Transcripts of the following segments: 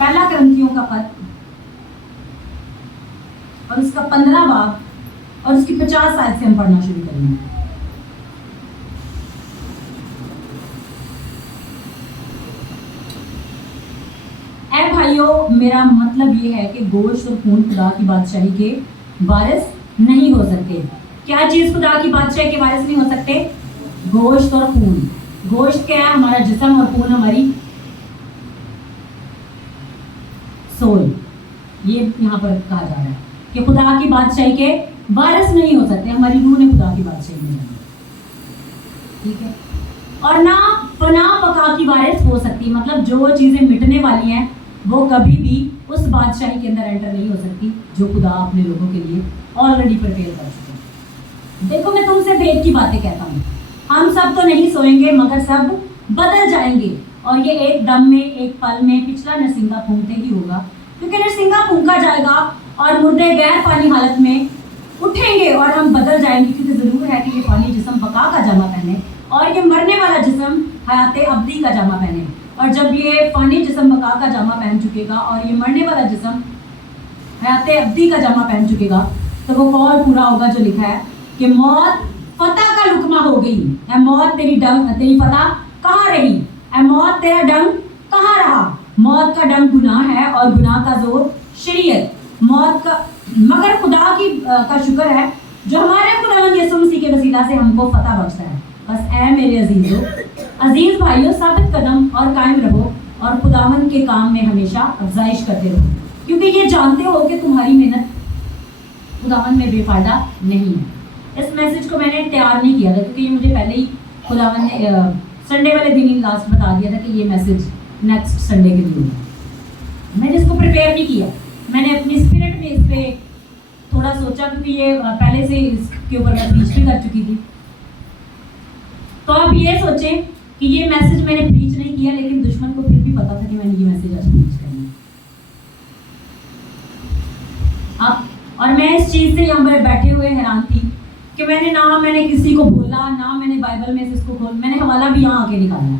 पहला करंथियों का पद और उसका 15 बाब और उसकी 50 आयत से हम पढ़ना शुरू करेंगे। ऐ भाइयों, मेरा मतलब ये है कि गोश्त और खून खुदा की बादशाही के वारिस नहीं हो सकते। क्या चीज खुदा की बादशाही के वारिस नहीं हो सकते? गोश्त और खून। गोश्त क्या है? हमारा जिस्म, और खून हमारी सोल। ये यहाँ पर कहा जा रहा है कि खुदा की बादशाही के वारिस नहीं हो सकते। हमारी रूह ने खुदा की बादशाही में जाना, ठीक है। और ना फना बका की वारिस हो सकती, मतलब जो चीजें मिटने वाली हैं वो कभी भी उस बादशाही के अंदर एंटर नहीं हो सकती जो खुदा अपने लोगों के लिए ऑलरेडी प्रिपेयर कर चुके हैं। देखो, मैं तुमसे भेद की बातें कहता हूँ, हम सब तो नहीं सोएंगे मगर सब बदल जाएंगे, और ये एक दम में, एक पल में, पिछला नरसिंगा फूंकते ही होगा। क्योंकि नरसिंगा फूंका जाएगा और मुर्दे गैर फानी हालत में उठेंगे और हम बदल जाएंगे। क्योंकि जरूर है कि ये फानी जिस्म बका का जामा पहने और ये मरने वाला जिस्म हयाते अब्दी का जामा पहने। और जब ये फानी जिस्म बका का जामा पहन चुकेगा और ये मरने वाला जिस्म हयाते अब्दी का जामा पहन चुकेगा, तो वो कौल पूरा होगा जो लिखा है कि मौत फतह का लुकमा हो गई। ऐ मौत तेरी फतह कहाँ रही? ऐ मौत तेरा डंग कहाँ रहा? मौत का डंग गुनाह है और गुनाह का जोर शरीयत। मौत का मगर खुदा की का शुक्र है जो हमारे खुदावंद यीशु मसीह के वसीला से हमको फतह बख्शता है। बस ऐ मेरे अजीज भाइयों, साबित कदम और कायम रहो और खुदावंद के काम में हमेशा अफजाइश करते रहो, क्योंकि ये जानते हो कि तुम्हारी मेहनत खुदावंद में बेफायदा नहीं है। इस मैसेज को मैंने तैयार नहीं किया था, क्योंकि ये मुझे पहले ही खुदावंद ने संडे वाले दिन ही लास्ट बता दिया था कि ये मैसेज नेक्स्ट संडे के लिए है। मैंने इसको प्रिपेयर नहीं किया, मैंने अपनी स्पिरिट में इस पर थोड़ा सोचा, क्योंकि ये पहले से इसके ऊपर मैं प्रीच भी कर चुकी थी। तो आप ये सोचें कि ये मैसेज मैंने प्रीच नहीं किया, लेकिन दुश्मन को फिर भी पता था कि मैंने ये मैसेज आज प्रीच करनी है। अब और मैं इस चीज़ से यहाँ पर बैठे हुए हैरान थी कि मैंने किसी को बोला, ना मैंने बाइबल में से इसको खोल, मैंने हवाला भी यहाँ आके निकाला,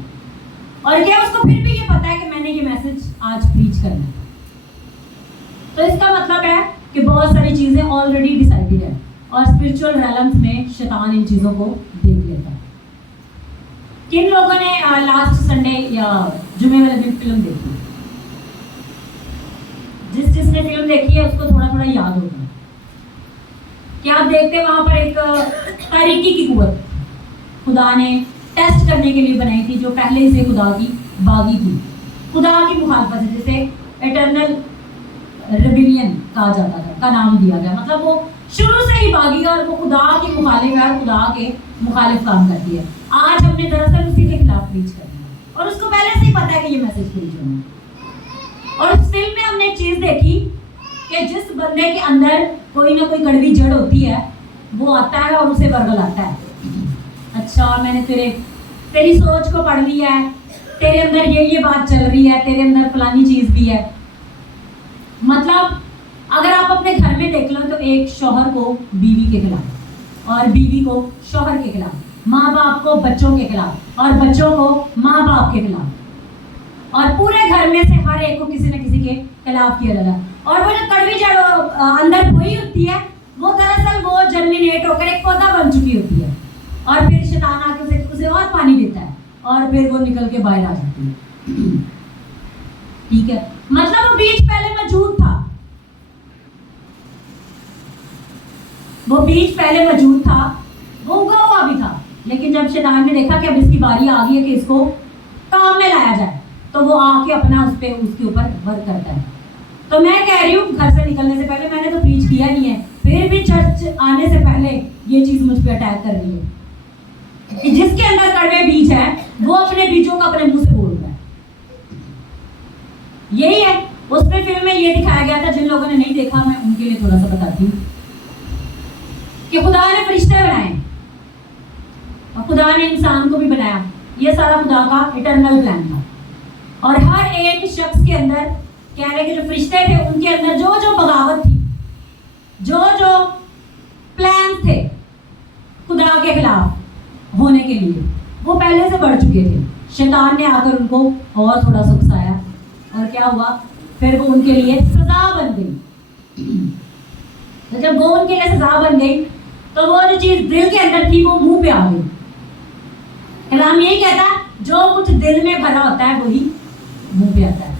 और क्या उसको फिर भी ये पता है कि मैंने ये मैसेज आज प्रीच करना है। तो इसका मतलब है कि बहुत सारी चीज़ें ऑलरेडी डिसाइडेड है और स्पिरिचुअल रैलम्स में शैतान इन चीज़ों को देख लेता है। किन लोगों ने लास्ट संडे या जुमे वाले दिन फिल्म देखी? जिसने फिल्म देखी है उसको थोड़ा थोड़ा याद होगा कि आप देखते हैं वहां पर एक तारीकी की कुव्वत खुदा ने टेस्ट करने के लिए बनाई थी, जो पहले से खुदा की बागी थी, खुदा की मुखालफत है, जिसे एटर्नल रेबिलियन कहा जाता था, का नाम दिया गया। मतलब वो शुरू से ही बागी है और वो खुदा की मुखालिफ है और खुदा के मुखालिफ काम करती है। आज हमने दरअसल उसी के खिलाफ प्रीच करना है और उसको पहले से ही पता है कि ये मैसेज प्रीच होना है। और उस फिल्म में हमने एक चीज़ देखी कि जिस बंदे के अंदर कोई ना कोई कड़वी जड़ होती है, वो आता है और उसे बरगलाता है। अच्छा, मैंने तेरी सोच को पढ़ लिया है, तेरे अंदर ये बात चल रही है, तेरे अंदर फलानी चीज़ भी है। मतलब अगर आप अपने घर में देख लो तो एक शौहर को बीवी के खिलाफ और बीवी को शौहर के खिलाफ, माँ बाप को बच्चों के खिलाफ और बच्चों को माँ बाप के खिलाफ, और पूरे घर में से हर एक को किसी न किसी के खिलाफ किया जाता है। और वो जो कड़वी जड़ अंदर हुई होती है, वो दरअसल वो जर्मिनेट होकर एक पौधा बन चुकी होती है, और फिर शैतान आके उसे और पानी देता है और फिर वो निकल के बाहर आ जाती है। ठीक है, मतलब वो बीज पहले मौजूद था, वो बीज पहले मौजूद था, वो उगा हुआ भी था, लेकिन जब शैतान ने देखा कि अब इसकी बारी आ गई है कि इसको काम में लाया जाए, तो वो आके अपना उसके ऊपर वर्क करता है। तो मैं कह रही हूँ, घर से निकलने से पहले, मैंने तो प्रीच किया नहीं है, फिर भी चर्च आने से पहले ये चीज़ मुझ पर अटैक कर रही है कि जिसके अंदर कड़वे बीज है वो अपने बीजों का अपने मुंह से बोल रहा है। यही है, उसमें फिल्म में ये दिखाया गया था। जिन लोगों ने नहीं देखा, मैं उनके लिए थोड़ा सा बताती हूँ कि खुदा ने फरिश्ते बनाए और खुदा ने इंसान को भी बनाया। ये सारा खुदा का इटर्नल प्लान था, और हर एक शख्स के अंदर, कह रहे कि जो फरिश्ते थे उनके अंदर जो जो बगावत थी, जो जो प्लान थे खुदा के खिलाफ होने के लिए, वो पहले से बढ़ चुके थे। शैतान ने आकर उनको और थोड़ा सा उकसाया, और क्या हुआ फिर वो उनके लिए सजा बन गई। तो जब वो उनके लिए सजा बन गई तो वो जो चीज दिल के अंदर थी वो मुंह पे आ गई। कलाम यही कहता है जो कुछ दिल में भरा होता है वही मुंह पे आता है।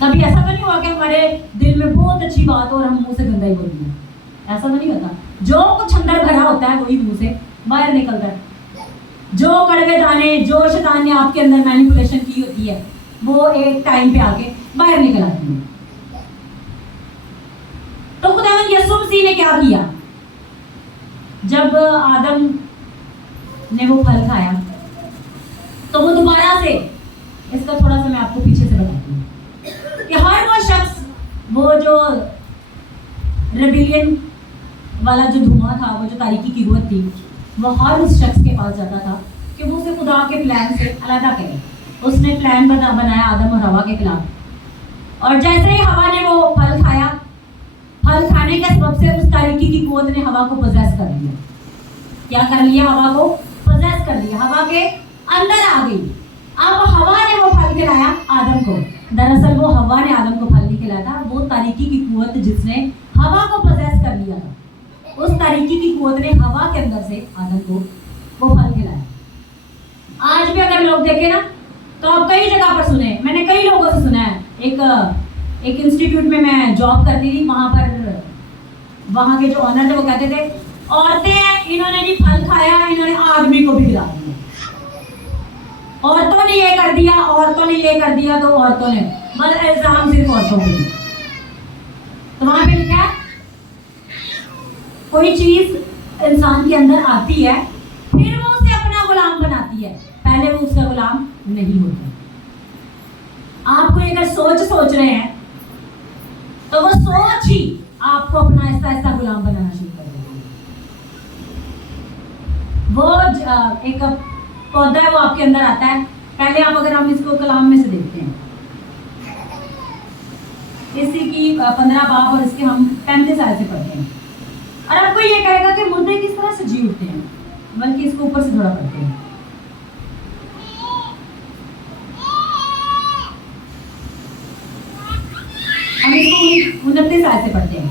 कभी ऐसा तो नहीं हुआ कि हमारे दिल में बहुत अच्छी बात हो और हम मुंह से गंदा ही बोल रहे हैं, ऐसा तो नहीं होता। जो कुछ अंदर भरा होता है वही मुंह से बाहर निकलता है। जो कड़वे दाने जो शैतान ने आपके अंदर मैनिपुलेशन की होती है वो एक टाइम पे आके बाहर निकल आती है। तो खुदावंद यीशु मसीह ने क्या किया? जब आदम ने वो फल खाया तो वो दोबारा से, इसका थोड़ा सा मैं आपको पीछे से बताती हूँ कि हर वो शख्स, वो जो रेबिलियन वाला जो धुआं था, वो जो तारीकी की कुव्वत थी, वो हर उस शख्स के पास जाता था कि वो उसे खुदा के प्लान से अलग करे। उसने प्लान बनाया आदम और हवा के खिलाफ। और जैसे ही हवा ने वो फल खाया, फल खाने के सबब से उस तारीकी की कुव्वत ने हवा को पोजेस कर लिया। क्या कर लिया? हवा को पोजेस कर लिया, हवा के अंदर आ गई। अब हवा ने वो फल खिलाया आदम को। दरअसल वो हवा ने आदम को फल नहीं खिलाया था, वो तारीकी की कुव्वत जिसने हवा को पोजेस कर लिया था, उस तारीकी की कुव्वत ने हवा के अंदर से आदम को वो फल खिलाया। आज भी अगर लोग देखें ना तो आप कई जगह पर सुने, मैंने कई लोगों से सुना है। एक इंस्टीट्यूट में मैं जॉब करती थी, वहाँ पर वहाँ के जो ऑनर थे वो कहते थे औरतें हैं, इन्होंने भी फल खाया, इन्होंने आदमी को भी खिला दिया। औरतों ने ये कर दिया, औरतों ने ये कर दिया, तो औरतों ने, मतलब इल्जाम सिर्फ औरतों को। तो वहां पे लिखा है कोई चीज इंसान के अंदर आती है फिर वो उसे अपना गुलाम बनाती है, पहले वो उसका गुलाम नहीं होता। आप कोई अगर सोच रहे हैं तो वो सोच ही आपको अपना ऐसा ऐसा गुलाम बनाना शुरू कर देगी। वो एक पौधा है, वो आपके अंदर आता है। पहले आप, अगर हम इसको कलाम में से देखते हैं, इसी की 15 बाब और इसके हम 35 आयत से पढ़ते हैं। और आपको ये कहेगा कि मुर्दे किस तरह से जी उठते हैं, बल्कि इसको ऊपर से थोड़ा पढ़ते हैं। हम इसको 29 आयत से पढ़ते हैं।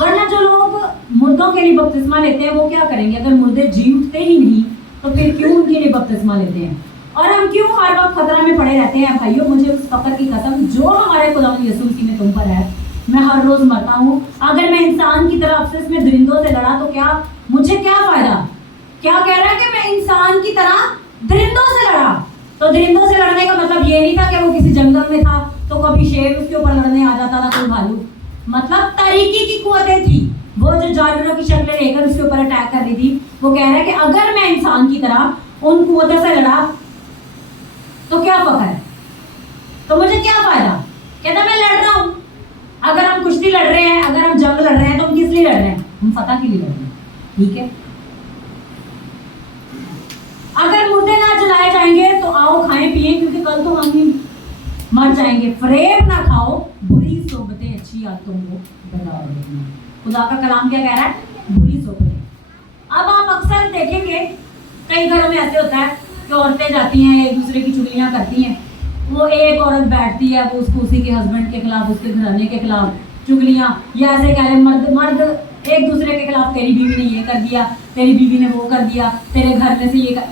वरना जो लोग मुर्दों के लिए बपतिस्मा लेते हैं वो क्या करेंगे? अगर मुर्दे जी उठते ही नहीं तो फिर क्यों उनके लिए बपतिस्मा लेते हैं? और हम क्यों हर वक्त खतरा में पड़े रहते हैं? भाइयों, मुझे उस फकर की कसम जो हमारे खुदावंद यीशु मसीह में तुम पर है, मैं हर रोज मरता हूँ। अगर मैं इंसान की तरह अफसोस में दरिंदों से लड़ा तो क्या मुझे क्या फायदा? क्या कह रहा है कि मैं इंसान की तरह दरिंदों से लड़ा। तो दरिंदों से लड़ने का मतलब ये नहीं था कि वो किसी जंगल में था तो कभी शेर उसके ऊपर लड़ने आ जाता था, कोई भालू। मतलब तारीकी की कुव्वतें थी, वो जो जानवरों की शक्ल लेकर उसके ऊपर अटैक कर रही थी। वो कह रहा है कि अगर मैं इंसान की तरह उन कुव्वतों से लड़ा तो क्या फकर है, तो मुझे क्या फायदा? कहता मैं लड़ रहा हूं। अगर हम कुश्ती लड़ रहे हैं, अगर हम जंग लड़ रहे हैं, तो हम किस लिए लड़ रहे हैं? हम फतह के लिए लड़ रहे हैं। ठीक है, अगर मुर्दे ना जलाए जाएंगे तो आओ खाएं पिए, क्योंकि कल तो हम ही मर जाएंगे। फरेब ना खाओ, बुरी सोबतें अच्छी आदतों को बदलाव देना। खुदा का कलाम क्या कह रहा है? बुरी सोबतें। अब आप अक्सर देखेंगे कई घरों में ऐसे होता है कि औरतें जाती हैं एक दूसरे की चुगलियां करती हैं। वो एक औरत बैठती है, वो उसको उसी के हस्बैंड के खिलाफ, उसके घराने के खिलाफ चुगलियां, या ऐसे कह रहे मर्द एक दूसरे के खिलाफ, तेरी बीवी ने ये कर दिया, तेरी बीवी ने वो कर दिया, तेरे घर में से ये कर।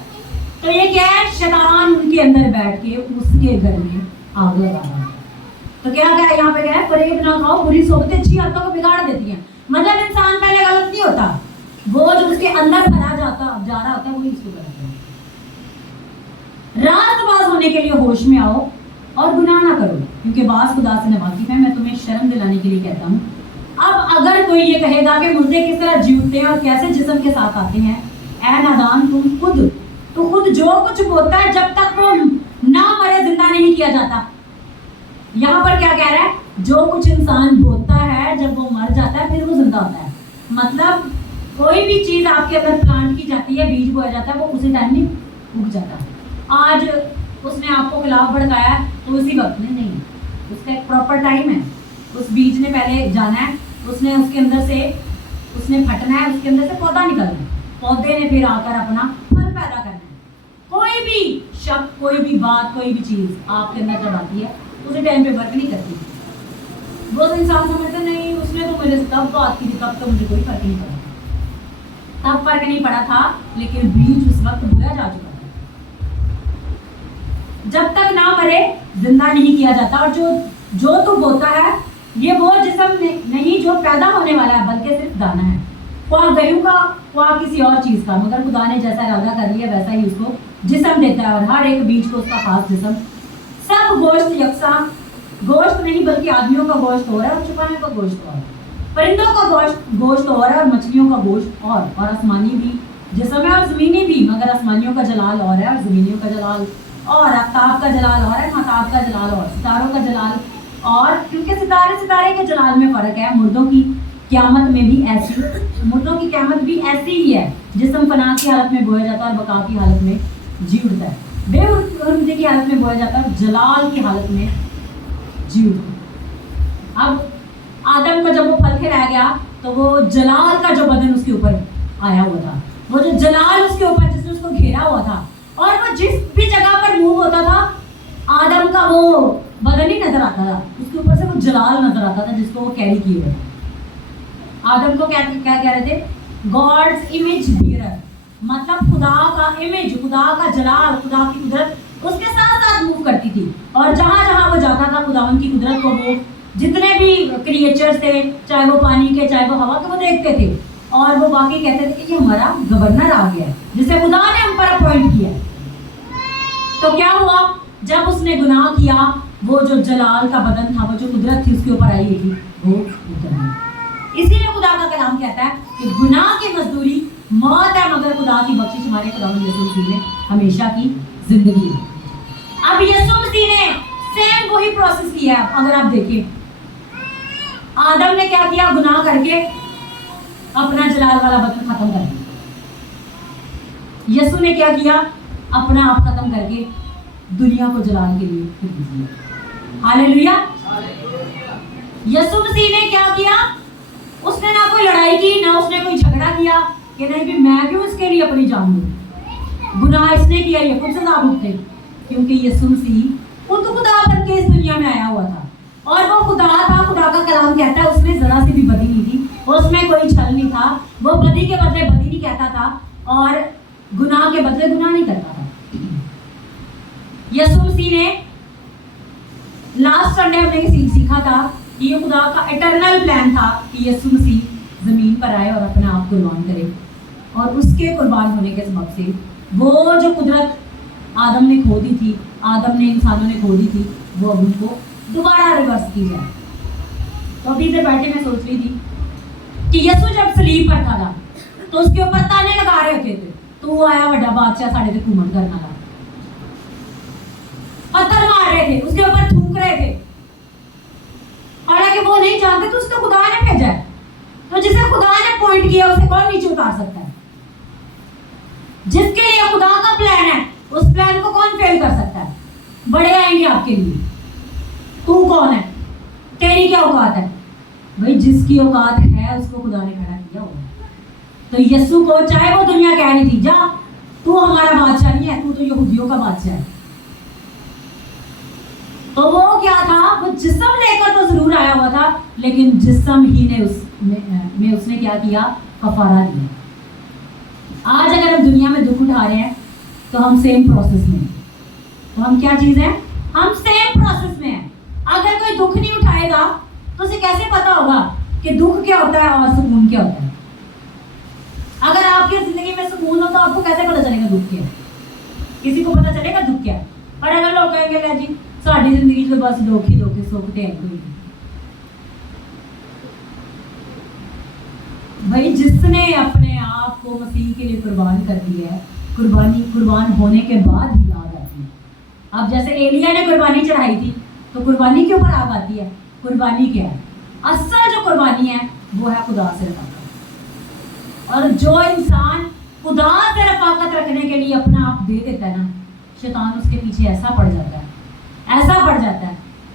तो ये क्या है? शैतान उनके अंदर बैठ के उसके घर में आग लगा रहा है। तो क्या क्या यहाँ पे क्या है? फरेब ना खाओ, बुरी सोबतें अच्छी आदतों को बिगाड़ देती हैं। मतलब इंसान पहले गलत नहीं होता, वो जो उसके अंदर भरा जा रहा होता है वही इसको गलत है। रास्तबाज होने के लिए होश में आओ और गुनाह ना करो, क्योंकि बास खुदा से नवाकिफ है। मैं तुम्हें शर्म दिलाने के लिए कहता हूँ। अब अगर कोई ये कहेगा कि मुर्दे किस तरह जीवते हैं और कैसे जिस्म के साथ आते हैं, ऐ नादान, तू खुद जो कुछ बोता है जब तक वो ना मरे जिंदा नहीं किया जाता। यहाँ पर क्या कह रहा है? जो कुछ इंसान बोता है जब वो मर जाता है फिर वो जिंदा होता है। मतलब कोई भी चीज आपके अंदर प्लांट की जाती है, बीज बोया जाता है, वो उसी टाइम में उग जाता है। आज उसने आपको खिलाफ भड़काया तो उसी वक्त में नहीं, उसका एक प्रॉपर टाइम है। उस बीज ने पहले जाना है, उसने उसके अंदर से उसने फटना है, उसके अंदर से पौधा निकलना है, पौधे ने फिर आकर अपना फल पैदा करना है। कोई भी शक, कोई भी बात, कोई भी चीज़ आपके अंदर जब आती है उसी टाइम पे वर्क नहीं करती। वो इंसान समझता नहीं उसने तो मेरे से तब बात की थी, तब तो मुझे कोई फर्क नहीं पड़ा, तब फर्क नहीं पड़ा था, लेकिन बीज उस वक्त बोया जा चुका था। जब तक ना मरे जिंदा नहीं किया जाता। और जो तू बोता है ये वो जिस्म नहीं जो पैदा होने वाला है, बल्कि सिर्फ दाना है, ख्वाह गयूं का ख्वाह किसी और चीज़ का, मगर खुदा ने जैसा इरादा कर लिया वैसा ही उसको जिस्म देता है, और हर एक बीज को उसका खास जिस्म। सब गोश्त यकसा गोश्त नहीं, बल्कि आदमियों का गोश्त हो रहा है और चुपाने का गोश्त और, परिंदों का गोश्त और है और मछलियों का गोश्त और आसमानी भी जिस्म है और ज़मीनी भी, मगर आसमानियों का जलाल और है और ज़मीनियों का जलाल और, आफ्ताब का जलाल और है, महताब का जलाल और, सितारों का जलाल और, क्योंकि सितारे के जलाल में फ़र्क है। मुर्दों की क़यामत में भी ऐसी, मुर्दों की क़यामत भी ऐसी ही है। जिस्म फना की हालत में बोया जाता है और बका की हालत में जी उठता है, बेहुरमती की हालत में बोया जाता है और जलाल की हालत में जी उठता है। अब आदम का जब वो फल खिलाया गया तो वो जलाल का जो बदन उसके ऊपर आया हुआ था, वो जो जलाल उसके ऊपर जिसने उसको घेरा हुआ था, और वो जिस भी जगह पर मूव होता था आदम का वो बदन ही नजर आता था, उसके ऊपर से वो जलाल नजर आता था जिसको वो कैरी किए हुए। आदम को क्या कह रहे थे? गॉड्स इमेज बियरर, मतलब खुदा का इमेज, खुदा का जलाल, खुदा की कुदरत उसके साथ साथ मूव करती थी, और जहाँ जहाँ वो जाता था खुदावन की कुदरत को वो जितने भी क्रिएचर्स थे, चाहे वो पानी के चाहे वो हवा के, वो देखते थे और वो वाकई कहते थे कि ये हमारा गवर्नर आ गया है जिसे खुदा ने हम पर अपॉइंट किया। तो क्या हुआ? जब उसने गुनाह किया वो जो जलाल का बदन था, वो जो कुदरत थी उसके ऊपर आई हुई थी, वो उतर गई। इसीलिए खुदा का कलाम कहता है कि गुनाह की मजदूरी मौत है, मगर खुदा की बख्शिश हमारे खुदा यीशु मसीह में हमेशा की जिंदगी है। अब यीशु मसीह ने सेम वही प्रोसेस किया है। अगर आप देखें आदम ने क्या किया? गुनाह करके अपना जलाल वाला बदन खत्म कर दिया। यीशु ने क्या किया? अपना आप खत्म करके दुनिया को जलाल के लिए खरीद दिया। हालेलुया। यीशु मसीह ने क्या किया? उसने ना कोई लड़ाई की, ना उसने कोई झगड़ा किया कि नहीं भी मैं क्यों इसके लिए अपनी जान दूं। गुनाह इसने किया, ये खुद से साबित थे, क्योंकि यीशु मसीह खुद खुदा बन के इस दुनिया में आया हुआ था और वो खुदा था। खुदा का कलाम कहता है उसमें जरा सी भी बदी नहीं थी, उसमें कोई छल नहीं था, वो बदी के बदले बदी नहीं कहता था और गुनाह के बदले गुनाह नहीं करता था। यीशु मसीह ने लास्ट संडे हमने सीखा था कि ये खुदा का इटर्नल प्लान था कि यीशु मसीह जमीन पर आए और अपना आप कुर्बान करे, और उसके कुर्बान होने के सबब से वो जो कुदरत आदम ने खो दी थी, आदम ने इंसानों ने खो दी थी, वो अब उनको दोबारा रिवर्स की जाए। तो अभी इधर बैठे मैं सोच रही थी कि यीशु जब सलीब पर था तो उसके ऊपर ताने लगा रहे होते थे, तो वो आया बड़ा बादशाह साढ़े से घूमन करना लगा, पत्थर मार रहे थे, उसके ऊपर थूक रहे थे, हालांकि वो नहीं जानते तो उसको खुदा ने भेजा है। तो जिसे खुदा ने पॉइंट किया उसे कौन नीचे उतार सकता है? जिसके लिए खुदा का प्लान है उस प्लान को कौन फेल कर सकता है? बड़े आएंगे आपके लिए। तू कौन है? तेरी क्या औकात है? भाई जिसकी औकात है उसको खुदा ने खड़ा किया होगा। तो यीशु को चाहे वो दुनिया कह रही थी जा तू हमारा बादशाह नहीं है, तू तो यहूदियों का बादशाह है, तो वो क्या था? वो जिस्म लेकर तो जरूर आया हुआ था, लेकिन जिस्म ही ने उसने क्या किया? कफारा दिया। आज अगर हम दुनिया में दुख उठा रहे हैं तो हम सेम प्रोसेस में, तो हम क्या चीज है? हम सेम प्रोसेस में हैं। अगर कोई दुख नहीं उठाएगा तो उसे कैसे पता होगा कि दुख क्या होता है और सुकून क्या होता है? अगर आपकी जिंदगी में सुकून हो तो आपको कैसे पता चलेगा दुख क्या है? किसी को पता चलेगा दुख क्या है? पर अगर लोग कहेंगे ले जी साड़ी जिंदगी तो बस दुख ही सुखते हैं कोई। भाई जिसने अपने आप को मसीह के लिए कुर्बान कर दिया है, कुर्बान होने के बाद ही आग आती है। अब जैसे एलिया ने कुर्बानी चढ़ाई थी तो कुर्बानी के ऊपर आग आती है। कुर्बानी क्या है? असल जो कुर्बानी है वो है खुदा से रफाकत। और जो इंसान खुदा से रफाकत रखने के लिए अपना आप दे देता है ना, शैतान उसके पीछे ऐसा पड़ जाता है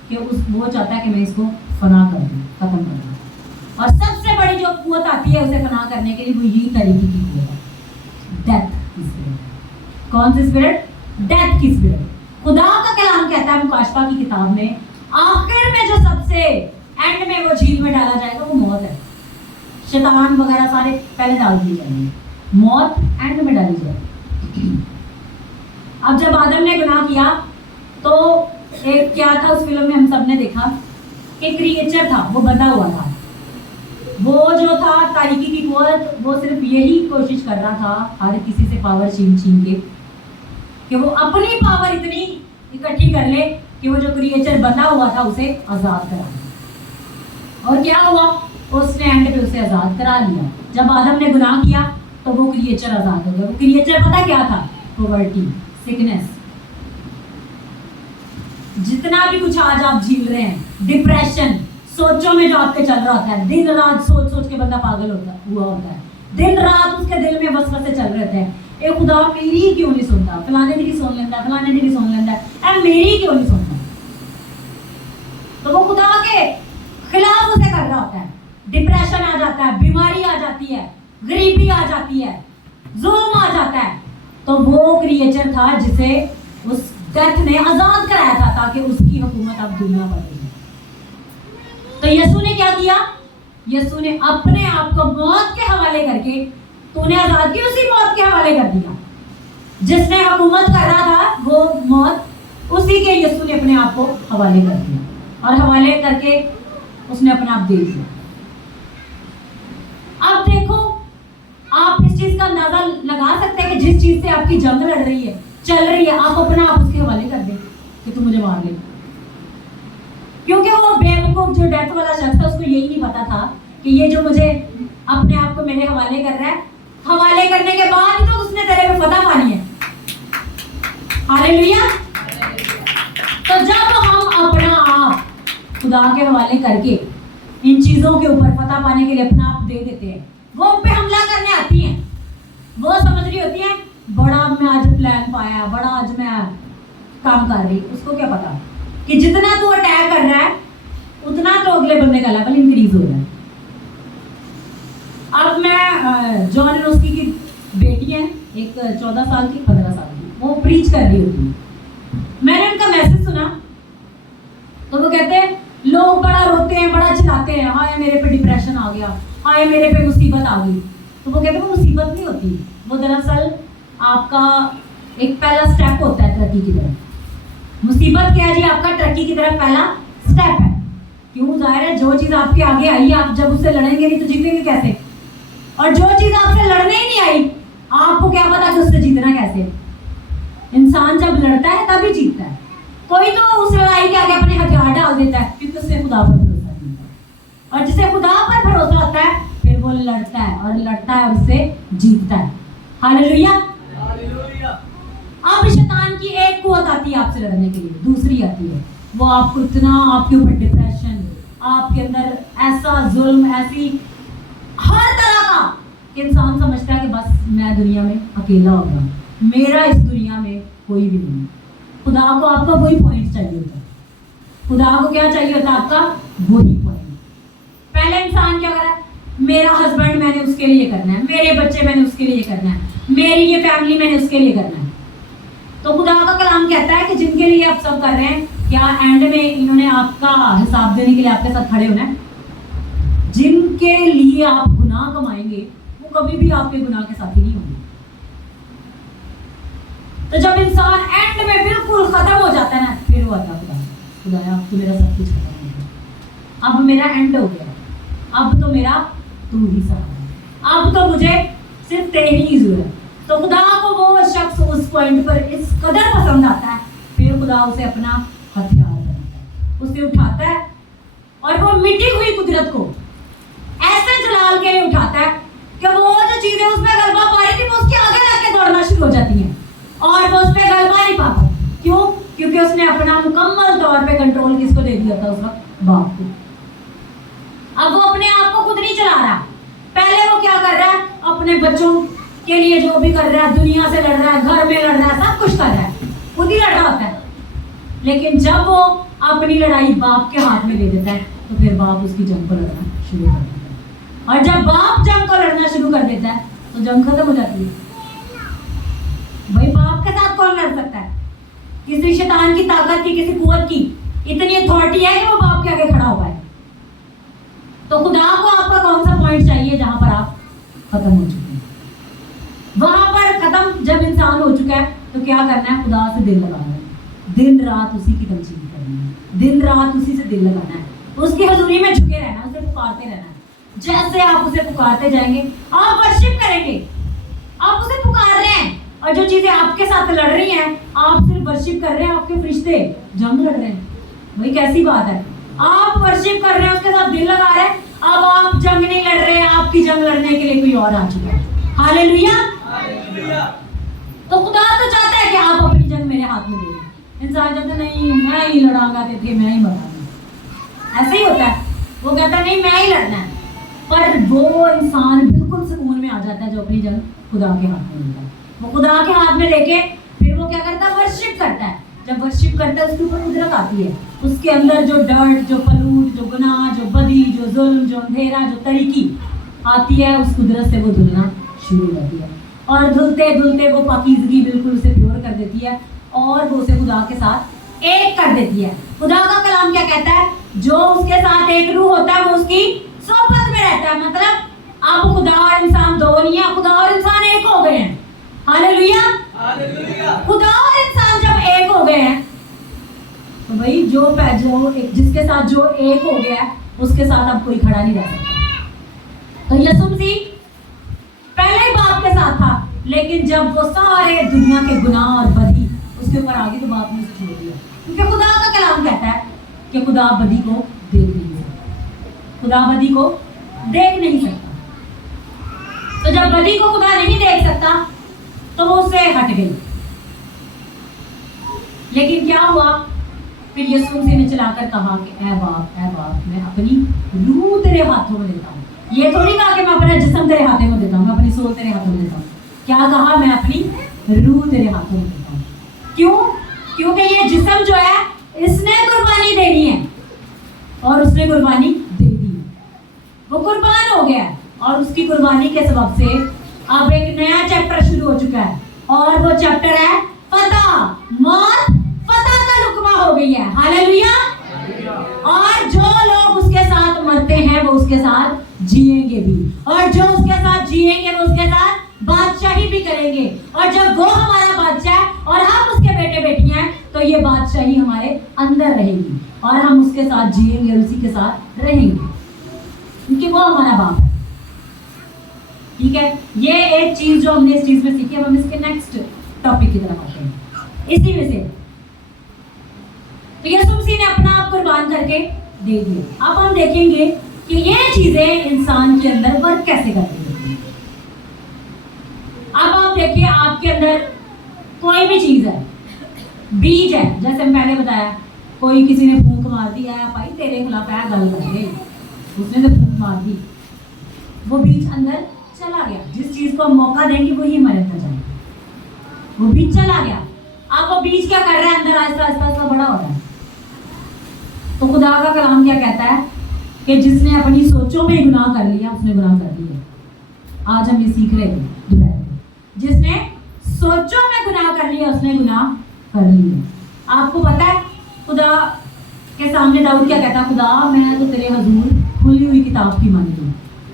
कि वो चाहता है कि मैं इसको फना कर दूं, खत्म कर दूं। और सबसे बड़ी जो कुव्वत आती है उसे फना करने के लिए वो यही तरीके की कुव्वत है, डेथ स्पिरिट। कौन सी स्पिरिट? डेथ की स्पिरिट। खुदा का कलाम कहता है मुकाशफा की किताब में, आखिर में जो सबसे एंड में वो झील में डाला जाएगा वो मौत है। शैतान वगैरह सारे पहले डाल दिए जाएंगे, मौत एंड में डाली जाएगी। अब जब आदम ने गुनाह किया तो एक क्या था उस फिल्म में हम सब ने देखा, एक क्रिएचर था, वो बंधा हुआ था। वो जो था तारीकी की कुव्वत, वो सिर्फ यही कोशिश कर रहा था हर किसी से पावर छीन छीन के कि वो अपनी पावर इतनी इकट्ठी कर ले कि वो जो क्रिएचर बंधा हुआ था उसे आज़ाद करा दे। और क्या हुआ, उसने एंड पे उसे आज़ाद करा लिया। जब आदम ने गुनाह किया तो वो क्रिएचर आज़ाद हो गया। वो क्रिएचर पता क्या था? पॉवर्टी, सिकनेस, जितना भी कुछ आज आप झेल रहे हैं, डिप्रेशन, सोचों में जो आपके चल रहा होता है, दिन रात सोच सोच के बंदा पागल हुआ होता है, दिन रात उसके दिल में वसवसे चल रहे होते हैं, ए खुदा मेरी क्यों नहीं सुनता, फलाने दी सुन लेता है, फलाने दी सुन लेता है, मेरी क्यों नहीं सुनता। तो वो खुदा के खिलाफ उसे कर रहा होता है। डिप्रेशन आ जाता है, बीमारी आ जाती है, गरीबी आ जाती है, जुल्म आ जाता है। तो वो क्रिएचर था जिसे उस डेथ ने आजाद कराया था ताकि उसकी हुकूमत अब दुनिया पर रही। तो यीशु ने क्या किया? यीशु ने अपने आप को मौत के हवाले करके, तूने आजाद की, उसी मौत के हवाले कर दिया। जिसने हुकूमत कर रहा था वो मौत, उसी के यीशु ने अपने आप को हवाले कर दिया और हवाले करके उसने अपना आप दे दिया। अब देखो, आप इस चीज का अंदाजा लगा सकते हैं कि जिस चीज से आपकी जंग लड़ रही है, चल रही है, आप अपना आप उसके हवाले कर दें कि तू मुझे मार ले। क्योंकि वो बेवकूफ जो डेथ वाला शख्स था, उसको यही नहीं पता था कि ये जो मुझे अपने आप को मेरे हवाले कर रहा है, हवाले करने के बाद तो उसने तेरे में फतह पानी है। हालेलुया। तो जब हम अपना आप खुदा के हवाले करके इन चीजों के ऊपर फतह पाने के लिए अपना आप दे देते हैं, वो उन पे हमला करने आती हैं। वो समझ रही होती है बड़ा मैं आज प्लान पाया, बड़ा आज मैं काम कर रही। उसको क्या पता कि जितना तू अटैक कर रहा है उतना तो अगले बंदे का लेवल इंक्रीज हो रहा है। अब मैं जॉन रोस्की की बेटी है, एक 14 साल की, 15 साल की, वो प्रीच कर रही होती है। मैंने उनका मैसेज सुना तो वो कहते हैं लोग बड़ा रोते हैं, बड़ा चिल्लाते हैं, हाय मेरे पे डिप्रेशन आ गया, हाय मेरे पे मुसीबत आ गई। तो वो कहते हैं वो मुसीबत नहीं होती, वो दरअसल आपका एक पहला स्टेप होता है तरक्की की तरफ। मुसीबत क्या है जी? आपका तरक्की की तरफ पहला स्टेप है। क्यों? जाहिर है जो चीज आपके आगे आई, आप जब उससे लड़ेंगे नहीं तो जीतेंगे कैसे? और जो चीज आपसे लड़ने ही नहीं आई, आपको क्या पता कि उससे जीतना कैसे? इंसान जब लड़ता है तभी जीतता है। कोई तो उस लड़ाई के आगे अपने हथियार डाल देता है क्योंकि उससे खुदा पर भरोसा नहीं होता, और जिसे खुदा पर भरोसा होता है फिर वो लड़ता है और लड़ता है और उससे जीतता है। हालेलुया। अब शैतान की एक कुव्वत आती है आपसे लड़ने के लिए, दूसरी आती है वो आपको इतना, आपके ऊपर डिप्रेशन, आपके अंदर ऐसा जुल्म, ऐसी हर तरह का, इंसान समझता है कि बस मैं दुनिया में अकेला हो गया, मेरा इस दुनिया में कोई भी नहीं। खुदा को आपका वही पॉइंट चाहिए होता है। खुदा को क्या चाहिए होता है? आपका वही पॉइंट। पहले इंसान क्या कर रहा है? मेरा हस्बैंड मैंने उसके लिए करना है, मेरे बच्चे मैंने उसके लिए करना है, मेरी ये फैमिली मैंने उसके लिए करना है। तो खुदा का कलाम कहता है कि जिनके लिए आप सब कर रहे हैं, क्या एंड में इन्होंने आपका हिसाब देने के लिए आपके साथ खड़े होना है? जिनके लिए आप गुनाह कमाएंगे वो कभी भी आपके गुनाह के साथी नहीं होंगे। तो जब इंसान एंड में बिल्कुल खत्म हो जाता है ना, फिर वो आता है खुदाया अब तो मेरा सब कुछ खत्म हो गया, अब मेरा एंड हो गया, अब तो मेरा तू ही सहारा, अब तो मुझे सिर्फ तेरी ही जरूरत। तो खुदा को वो शख्स उस पॉइंट पर इस कदर पसंद आता है, फिर खुदा उसे अपना हथियार बनाता है, उसे उठाता है और वो मिटी हुई कुदरत को ऐसे जलाल के लिए उठाता है कि वो जो चीजें उसमें गलबा पा रही थी वो उसके आगे जाके दौड़ना शुरू हो जाती हैं और वो उस पर गलबा नहीं पाता। क्यों? क्योंकि उसने अपना मुकम्मल तौर पे कंट्रोल किसको दे दिया था? उस वक्त बाप को। अब वो अपने आप को खुद नहीं चला रहा। पहले वो क्या कर रहा है? अपने बच्चों के लिए जो भी कर रहा है, दुनिया से लड़ रहा है, घर में लड़ रहा है, सब कुछ कर रहा है, खुद ही लड़ रहा होता है। लेकिन जब वो अपनी लड़ाई बाप के हाथ में दे देता है तो फिर बाप उसकी जंग को लड़ना शुरू कर देता है, और जब बाप जंग को लड़ना शुरू कर देता है तो जंग खत्म हो जाती है। भाई बाप के साथ कौन लड़ सकता है? किसी शैतान की ताकत की, किसी कुव्वत की इतनी अथॉरिटी है कि वो बाप के आगे खड़ा हो पाए। तो खुदा को आपका कौन सा पॉइंट चाहिए जहां पर आप खत्म हो चुके हैं? वहां पर खत्म जब इंसान हो चुका है तो क्या करना है? खुदा से दिल लगाना है, दिन रात उसी की तमजीद करनी है, दिन रात उसी से दिल लगाना है, उसकी हजूरी में झुके रहना है, उसे पुकारते रहना है। जैसे आप उसे पुकारते जाएंगे आप वर्शिप करेंगे, आप उसे पुकार रहे हैं, और जो चीजें आपके साथ लड़ रही हैं आप सिर्फ वर्शिप कर रहे हैं, आपके फरिश्ते जंग लड़ रहे हैं। भाई कैसी बात है? आप वर्शिप कर रहे हैं, उसके साथ दिल लगा रहे हैं, अब आप जंग नहीं लड़ रहे, आपकी जंग लड़ने के लिए कोई और आ चुका है। हालेलुया। तो खुदा तो चाहता है कि आप अपनी जंग मेरे हाथ में दे। इंसान कहता नहीं मैं ही लड़ाऊंगा, देखिए मैं ही मराऊंगा, ऐसे ही होता है। वो कहता नहीं मैं ही लड़ना है, पर वो इंसान बिल्कुल सुकून में आ जाता है जो अपनी जंग खुदा के हाथ में लेता है। वो खुदा के हाथ में लेके फिर वो क्या करता है? वर्शिप करता है। जब वर्शिप करता है उसके ऊपर कुदरत आती है, उसके अंदर जो डर्ट, जो पलूट, जो गुनाह, जो बदी, जो जुल्म, जो अंधेरा, जो तरीकी आती है, उस कुदरत से वो धुलना शुरू हो जाती है, और धुलते धुलते वो पाकीज़गी बिल्कुल उसे प्योर कर देती है, और वो उसे खुदा के साथ एक कर देती है। खुदा का कलाम क्या कहता है? जो उसके साथ एक रूह होता है वो उसकी सोबत में रहता है। मतलब अब खुदा और इंसान दो नहीं है, खुदा और इंसान एक हो गए हैं। हालेलुया। खुदा और इंसान जब एक हो गए हैं तो भाई जो जिसके साथ जो एक हो गया है उसके साथ अब कोई खड़ा नहीं रह सकता। तो यीशु मसीह पहले ही बाप के साथ था, लेकिन जब वो सारे दुनिया के गुनाह और बदी उसके ऊपर आ गई तो बाप ने उसे छोड़ दिया, क्योंकि खुदा का कलाम कहता है कि खुदा बदी को देख नहीं सकता, खुदा बदी को देख नहीं सकता। तो जब बदी को खुदा नहीं देख सकता तो वो उससे हट गई। लेकिन क्या हुआ? फिर यीशु मसीह ने चलाकर कहा कि ऐ बाप मैं अपनी रूह तेरे हाथों में देता हूँ। ये थोड़ी कहा कि मैं अपना जिस्म तेरे हाथों में देता हूँ, मैं अपनी सोल तेरे हाथों में देता हूँ। क्या कहा? मैं अपनी रूह तेरे हाथों में देता हूँ। क्यों? क्योंकि ये जिस्म जो है इसने कुर्बानी देनी है, और उसने कुर्बानी दे दी, वो कुर्बान हो गया, और उसकी कुर्बानी के सबब से अब एक नया चैप्टर शुरू हो चुका है, और वो चैप्टर है फतह। मौत फतह का लुकमा हो गई है। हालेलुया। और जो लोग उसके साथ मरते हैं वो उसके साथ जिएंगे भी, और जो उसके साथ जिएंगे वो उसके साथ बादशाही भी करेंगे। और जब वो हमारा बादशाह है और हम उसके बेटे बेटियां हैं तो ये बादशाही हमारे अंदर रहेगी, और हम उसके साथ जिएंगे और उसी के साथ रहेंगे, क्योंकि वो हमारा बाप है। ठीक है, ये एक चीज जो हमने इस चीज में सीखी। अब हम इसके नेक्स्ट टॉपिक की तरफ आते हैं। इसी में से तो यीशु मसीह ने अपना आप कुर्बान करके दे दिया। अब हम देखेंगे कि ये चीजें इंसान के अंदर वर्क कैसे करती है। अब आप देखिए, आपके अंदर कोई भी चीज है, बीज है, जैसे हम पहले बताया, कोई किसी ने फूंक मार दी है, भाई तेरे खिलाफ है गल कर, उसने तो फूंक मार दी, वो बीज अंदर चला गया। जिस चीज को हम मौका देंगे वही हमारे अंदर जाएगा। वो बीज चला गया। अब वो बीज क्या कर रहा है? अंदर आहिस्ता आहिस्ता आहिस्ता बड़ा हो रहा है। तो खुदा का कलाम क्या कहता है कि जिसने अपनी सोचों में गुनाह कर लिया उसने गुनाह कर लिया। आज हम ये सीख रहे थे दोपहर में, जिसने सोचों में गुनाह कर लिया उसने गुनाह कर लिया। आपको पता है खुदा के सामने दाऊद क्या कहता? खुदा मैं तो तेरे हजूर खुली हुई किताब की मानी हूँ,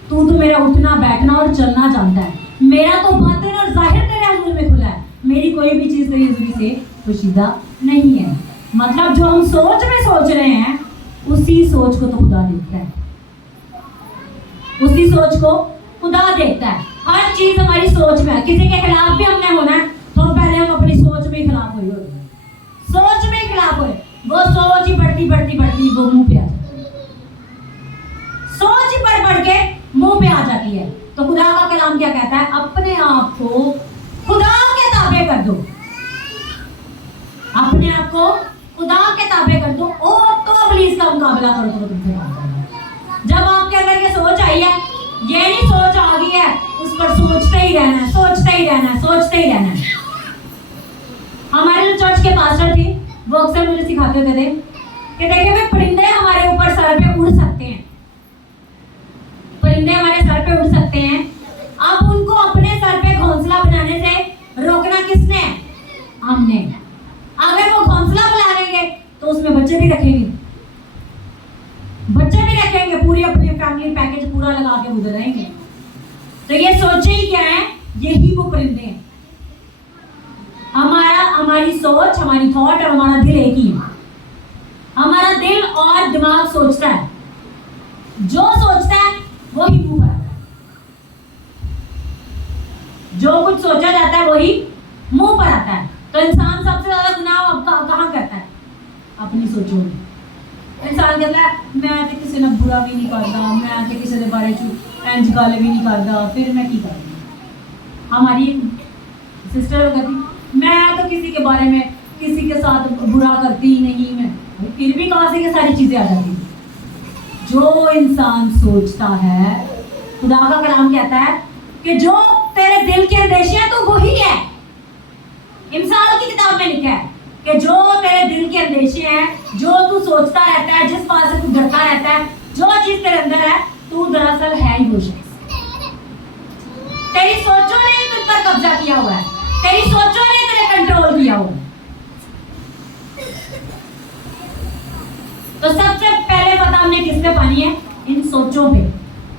तू तो मेरा उठना बैठना और चलना जानता है, मेरा तो बातिन और जाहिर तेरे हजूर में खुला है, मेरी कोई भी चीज़ तेरी हजूरी से पोशीदा नहीं है। मतलब जो हम सोच में सोच रहे हैं उसी सोच को तो खुदा देखता है, उसी सोच को खुदा देखता है। हर चीज़ हमारी सोच में है। किसी के खिलाफ भी हमने होना है तो पहले हम अपनी सोच में खिलाफ हुए होते हैं, सोच में खिलाफ हुए, वो सोच ही बढ़ती बढ़ती बढ़ती वो मुंह पे आ जाती है, सोच ही बढ़ के मुंह पे आ जाती है। तो खुदा का कलाम क्या कहता है? अपने आप को खुदा के ताबे कर दो, अपने आप को खुदा के ताबे कर दो, और तो इब्लीस का मुकाबला करो तो तुमसे भाग जाएगा। जब आपके अंदर ये सोच आई है, ये नहीं सोच आ गई है उस पर सोचते ही रहना है, सोचते ही रहना है, सोचते ही रहना है। हमारे जो चर्च के पास्टर थे वो अक्सर मुझे सिखाते थे कि देखिए भाई, परिंदे हमारे ऊपर सर पे उड़ सकते हैं, परिंदे हमारे सर पे उड़ सकते हैं। अब उनको अपने सर पे घोंसला बनाने से रोकना किसने? हमने। अगर वो उसमें बच्चे भी रखेंगे, बच्चे भी रखेंगे, पूरी अपनी फैमिली पैकेज पूरा लगा के उधर रहेंगे। तो ये सोचे ही क्या है, यही वो परिंदे हैं। हमारी सोच, हमारी थॉट और हमारा दिल एक ही है। हमारा दिल और दिमाग सोचता है, जो सोचता है वो ही मुंह पर आता है। जो कुछ सोचा जाता है वही मुंह पर आता है। तो इंसान सबसे ज्यादा गुनाह कहाँ करता है? अपनी सोचों में। इंसान कहता है मैं तो किसी ने बुरा भी नहीं करता, मैं तो किसी के बारे इंज गल भी नहीं करता, फिर मैं की करूँगी। हमारी सिस्टर कहती मैं तो किसी के बारे में किसी के साथ बुरा करती ही नहीं, मैं फिर भी कहाँ से ये सारी चीज़ें आ जाती हैं। जो इंसान सोचता है, खुदा का कलाम कहता है कि जो तेरे दिल के अंदेशे हैं तो वही है। इंसान की किताब में लिखा है कि जो तेरे दिल के अंदेशे हैं, जो तू सोचता रहता है, जिस बात से तू डरता रहता है, जो चीज तेरे अंदर है, तू दरअसल है ही वो शख्स। तेरी सोचों ने तुझ पर कब्जा किया हुआ है, तेरी सोचों ने तेरे कंट्रोल किया हुआ है। तो सबसे पहले पता हमने किस पे पानी है? इन सोचों पे।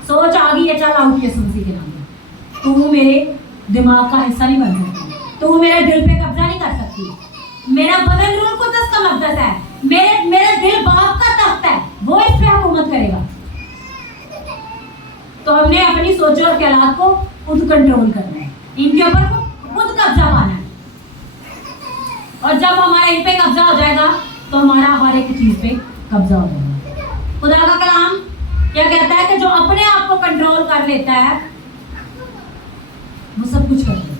सोच आ गई है, चल आउट ये सुनसी के नाम में। तू मेरे दिमाग का हिस्सा नहीं बन सकती, तू मेरे दिल पे कब्जा नहीं कर सकती। मेरा बदन रूल कुदस का मकदस है, मेरा दिल बाप का तख्त है, वो इस पे हुकूमत करेगा। तो हमने अपनी सोचों और ख्यालात को खुद कंट्रोल करना है, इनके ऊपर खुद कब्जा पाना है। और जब हमारा इन पे कब्जा हो जाएगा तो हमारा हर एक चीज पे कब्जा हो जाएगा। खुदा का कलाम क्या कहता है कि जो अपने आप को कंट्रोल कर लेता है वो सब कुछ कर लेता है।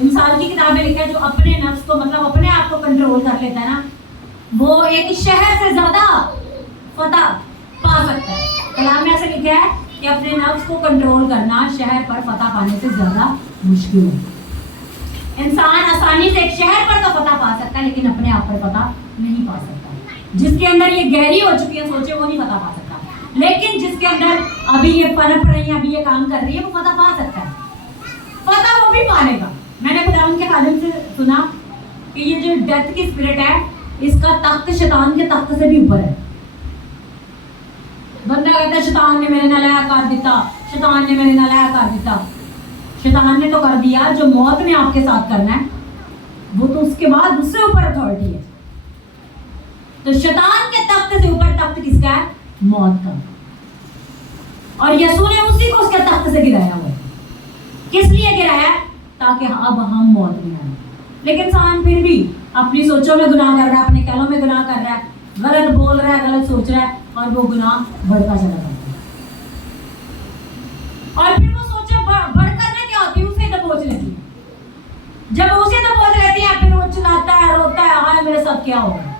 इंसान की किताब में लिखा है जो अपने नफ्स को, मतलब अपने आप को कंट्रोल कर लेता है ना, वो एक शहर से ज्यादा फतह पा सकता है। कलाम में ऐसे लिखा है कि अपने नफ्स को कंट्रोल करना शहर पर फतह पाने से ज्यादा मुश्किल है। इंसान आसानी से एक शहर पर तो फतह पा सकता है, लेकिन अपने आप पर फतह नहीं पा सकता। जिसके अंदर ये गहरी हो चुकी है सोचे, वो नहीं फतह पा सकता। लेकिन जिसके अंदर अभी ये पनप रही है, अभी ये काम कर रही है, वो फतह पा सकता है। फतह वो भी पालेगा। मैंने खुदावंद के खादिम से सुना कि ये जो डेथ की स्पिरिट है, इसका तख्त शैतान के तख्त से भी ऊपर है। बंदा कहता है शैतान ने मेरे नालायक कर दिता, शैतान ने मेरे नालायक कर दिता। शैतान ने तो कर दिया, जो मौत में आपके साथ करना है वो तो उसके बाद उससे ऊपर अथॉरिटी है। तो शैतान के तख्त से ऊपर तख्त किसका है? मौत का। और यीशु ने उसी को उसके तख्त से गिराया हुआ है। किस लिए गिराया? ताकि अब हम मौत में आए। लेकिन इंसान फिर भी अपनी सोचों में गुनाह कर रहा है, अपने ख्यालों में गुनाह कर रहा है, गलत बोल रहा है, गलत सोच रहा है, और वो गुनाह बढ़ता चला जाता है। और फिर वो सोचे बढ़कर ना क्या होती है, उसे दबोच लेती है। जब उसे दबोच लेती है फिर वो चिल्लाता है, रोता है, हाय मेरे साथ क्या हो रहा है।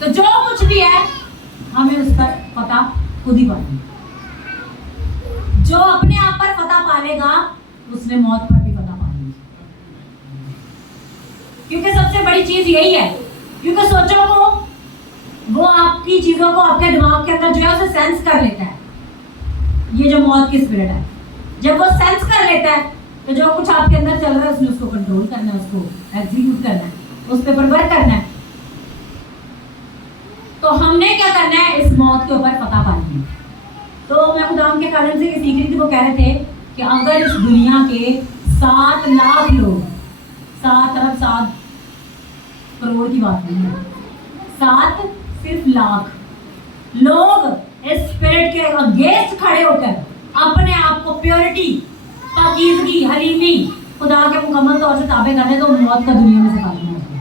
तो जो कुछ भी है हमें उस पर पता खुद ही पानी। जो अपने आप पर पता पालेगा उसने मौत पर भी पता पानी। क्योंकि सबसे बड़ी चीज यही है, क्योंकि सोचो को वो आपकी चीजों को आपके दिमाग के अंदर जो है उसे सेंस कर लेता है। ये जो मौत की स्पिरिट है, जब वो सेंस कर लेता है तो जो कुछ आपके अंदर चल रहा है उसने उसको कंट्रोल करना है, उसको एग्जीक्यूट करना है, उस पर वर्क करना है। तो हमने क्या करना है? इस मौत के ऊपर पता पानी है। तो मैं खुदा के कारण से सीख रही थी, वो कह रहे थे कि अगर इस दुनिया के 7 लाख लोग, 7 अरब 7 करोड़ की बात नहीं है, 7 सिर्फ लाख लोग इस स्पिरिट के अगेंस्ट खड़े होकर अपने आप को प्योरिटी, पाकीज़गी, हलीमी, खुदा के मुकम्मल तौर से ताबे कर दे तो मौत का दुनिया में से खात्मा हो जाए।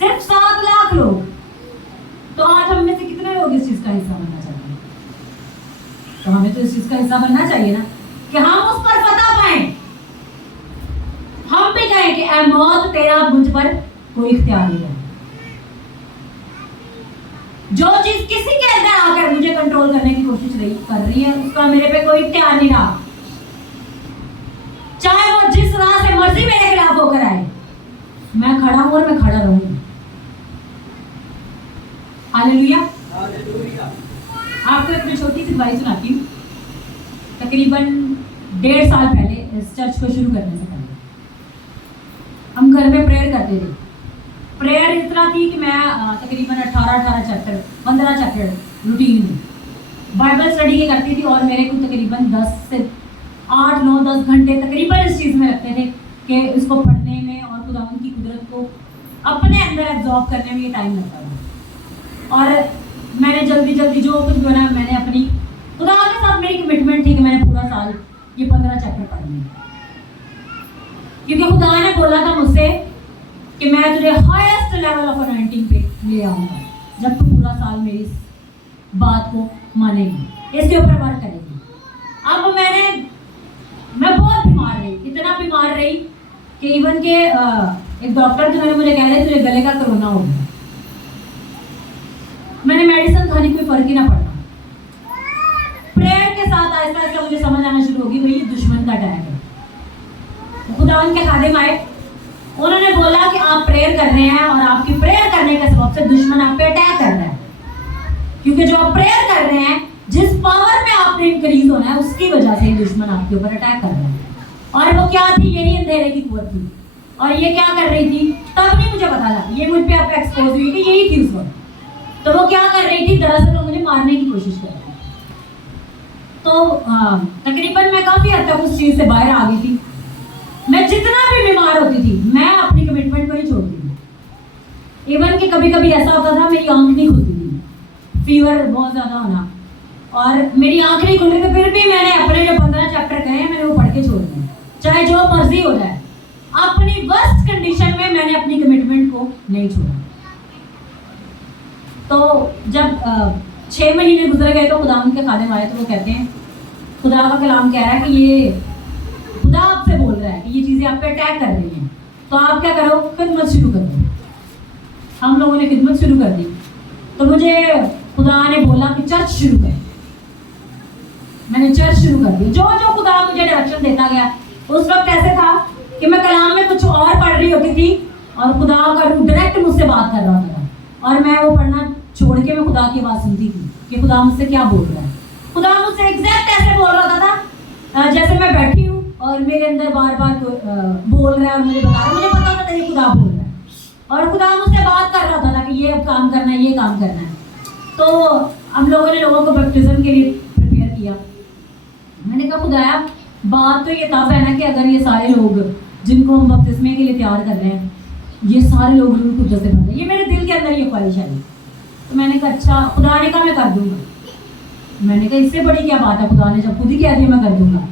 सिर्फ 7 लाख लोग। तो आज हम में से कितने लोग इस चीज का हिस्सा बनना चाहते हैं? तो हमें तो इस चीज का हिस्सा बनना चाहिए ना, कि हम उस पर फतह पाए। हम भी कहें कि ऐ मौत तेरा मुझ पर कोई इख्तियार नहीं है। जो चीज किसी के अंदर आकर मुझे कंट्रोल करने की कोशिश कर रही है, उसका मेरे पे कोई इख्तियार नहीं रहा। चाहे वो जिस राह से मर्जी मेरे खिलाफ होकर आए, मैं खड़ा हूं और मैं खड़ा रहूंगी। हालेलुया। आपको एक छोटी सी बात सुनाती हूँ। तकरीबन 1.5 साल पहले इस चर्च को शुरू करने से पहले घर में प्रेयर करते थे। प्रेयर इस तरह थी कि मैं तकरीबन 18 चैप्टर 15 चैप्टर रूटीन में बाइबल स्टडी की करती थी, और मेरे को तकरीबन 10 से 8 9 10 घंटे तकरीबन इस चीज़ में लगते थे कि इसको पढ़ने में और खुदा की कुदरत को अपने अंदर एब्जॉर्ब करने में ये टाइम लगता था। और मैंने जल्दी जल्दी जो कुछ बना, मैंने अपनी खुदा के साथ मेरी कमिटमेंट थी कि मैंने पूरा साल ये 15 चैप्टर पढ़ने हैं, क्योंकि खुदा ने बोला था मुझसे कि मैं तुझे हाईएस्ट लेवल ऑफ अनॉइंटिंग पे ले आऊँगा जब तू पूरा साल मेरी इस बात को मानेगी, इसके ऊपर वर्क करेगी। अब मैं बहुत बीमार रही, इतना बीमार रही कि इवन के एक डॉक्टर जो मुझे कह रहे तुझे गले का कोरोना हो गया। मैंने मेडिसिन खाने कोई फर्क ही ना पड़ता। प्रेयर के साथ आहिस्ता आहिस्ता मुझे समझ आना शुरू होगी भाई ये दुश्मन का अटैक है। खुदा उनके खादिम आए, उन्होंने बोला कि आप प्रेयर कर रहे हैं और आपकी प्रेयर करने के सबब से दुश्मन आप पे अटैक कर रहा है, क्योंकि जो आप प्रेयर कर रहे हैं, जिस पावर में आपने इंक्रीज होना है, उसकी वजह से दुश्मन आपके ऊपर अटैक कर रहा है। और वो क्या थी? यही अंधेरे की कुव्वत थी। और ये क्या कर रही थी तब नहीं मुझे पता था, ये मुझ पे आप एक्सपोज हुई कि यही थी उस वक्त। तो वो क्या कर रही थी? दरअसल वो मुझे मारने की कोशिश कर रही थी। तो तकरीबन मैं काफ़ी हद तक उस चीज़ से बाहर आ गई थी। मैं जितना भी बीमार होती थी, मैं अपनी कमिटमेंट को नहीं छोड़ती थी। इवन कि कभी कभी ऐसा होता था मेरी आँख नहीं खुलती थी, फीवर बहुत ज़्यादा होना, और मेरी आँख नहीं खुल रही, तो फिर भी मैंने अपने जो 15 चैप्टर कहे हैं मैंने वो पढ़ के छोड़ दिए, चाहे जो मर्जी हो जाए। अपनी वर्स्ट कंडीशन में मैंने अपनी कमिटमेंट को नहीं छोड़ा। तो जब 6 महीने गुजर गए तो खुदा उनके खादिम आए, तो वो कहते हैं खुदा का कलाम कह रहा है कि ये खुदा आपसे बोल रहा है कि ये चीज़ें आप पे अटैक कर रही हैं, तो आप क्या करो? खिदमत शुरू कर दो। हम लोगों ने खिदमत शुरू कर दी। तो मुझे खुदा ने बोला कि चर्च शुरू कर। मैंने चर्च शुरू कर दी। जो जो खुदा मुझे डायरेक्शन देता गया। उस वक्त ऐसे था कि मैं कलाम में कुछ और पढ़ रही होती थी और खुदा का रूह डायरेक्ट मुझसे बात कर रहा होता था, और मैं वो पढ़ना छोड़ के मैं खुदा की आवाज़ सुनती थी कि खुदा मुझसे क्या बोल रहा है। खुदा मुझसे एग्जैक्ट ऐसे बोल रहा था जैसे मैं बैठी हूँ और मेरे अंदर बार बार बोल रहा है और मुझे बता रहा है। मुझे पता होता था ये खुदा बोल रहा है, और खुदा मुझसे बात कर रहा होता था कि ये अब काम करना है, ये काम करना है। तो हम लोगों ने लोगों को बैप्टिज्म के लिए प्रिपेयर किया। मैंने कहा खुदाया, बात तो ये तब है ना कि अगर ये सारे लोग जिनको हम बपतिस्मे के लिए तैयार कर रहे हैं, ये सारे लोग रूह कुद्दस से बन रहे हैं, ये मेरे दिल के अंदर ये ख्वाहिश है। तो मैंने कहा अच्छा। खुदा ने कहा मैं कर दूंगा। मैंने कहा इससे बड़ी क्या बात है, खुदा ने जब खुद ही कह दिया मैं कर दूंगा।